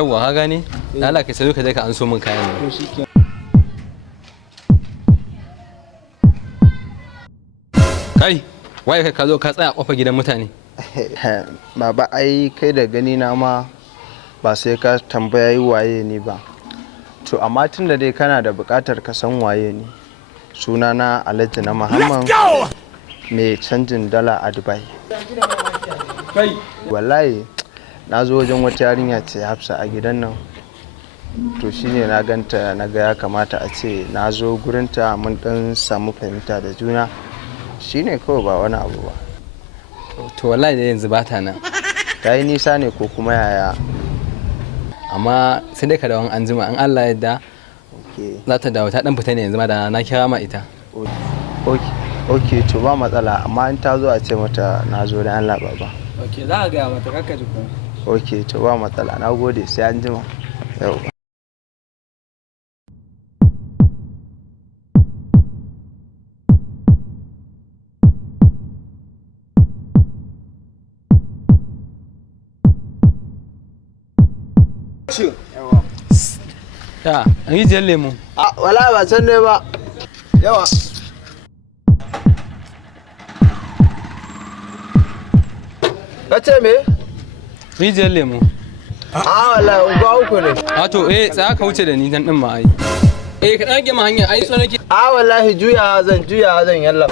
Yawwa ka gane? Allah ka sai ka je ka an so min kayan nan. Kai, waye ka zo ka tsaya a kofar gidan mutane? Baba ai kai da gani na ma ba sai ka tambaya waye ni ba. To amma tunda dai kana da buƙatar ka san waye ni. Sunana Alhaji na Muhammad mai canjin dala a Dubai. Kai, wallahi na zo wajen wata yarinya ce Hafsa a gidan nan. To shine na ganta na ga ya kamata a ce na zo gurinta mun dan samu fahimta da juna. Shine kawai ba wani abu ba. to wallahi da yanzu bata nan. Ta yi nisa ne ko kuma yaya? Amma sai dai ka dawo an jima in Allah ya yarda. Za ta dawo ta dan fita ne yanzu ma da na kira ma ita. Okay to ba matsala amma in ta zo a ce mata na zo da Allah baba. Okay za ka ga mata kakka ji ko. Okay to ba matsala na gode sai an jima. Yau. Ya, an yi jan lemu. Wala ba san dai ba. Yawa. Kace me? Rijiyar lemu. Wala uba uku ne. To tsaya ka wuce da ni dan din ma ai. Ka dan gema hanya ai so nake. Wallahi juya zan yalla.